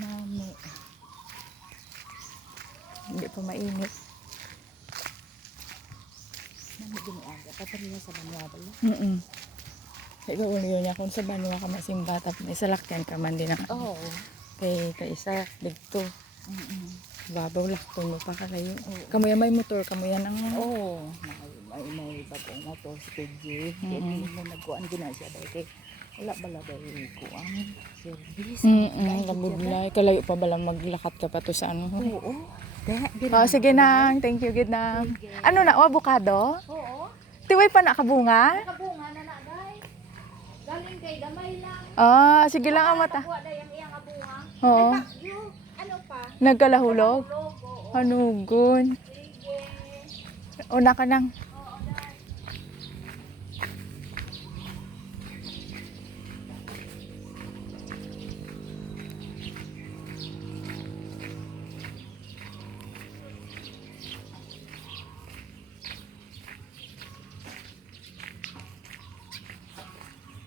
Mami. Hindi pa mainit. Mami ginawaga. Paparin sa banwa pala. Ikaw uliyo niya kung sa banwa ka masimba tapos may salakyan ka man din ang Oo. kay isa dito. Babaw lakton mo pa kalayo. Oo. Kamuya may motor, kamuya nang Oo. May bagong motor si PJ. Hindi mo nagkuhan din na siya dahil wala bala dahil kuhan. Service. Labudlay. Kalayo pa bala maglakat ka pa to sa ano. Oo. Oh, sige nang. Thank you, good nang. Ano na, avocado? Oo. Tiway pa na kabunga? Nakabunga na na day. Galing kay gamay lang. Ah, sige lang amata. Kuha day ang iyang abunga. Oo. Bagyo. Ano pa? Nagkalahulog? Logo. Hanugon. Sige. Una ka nang.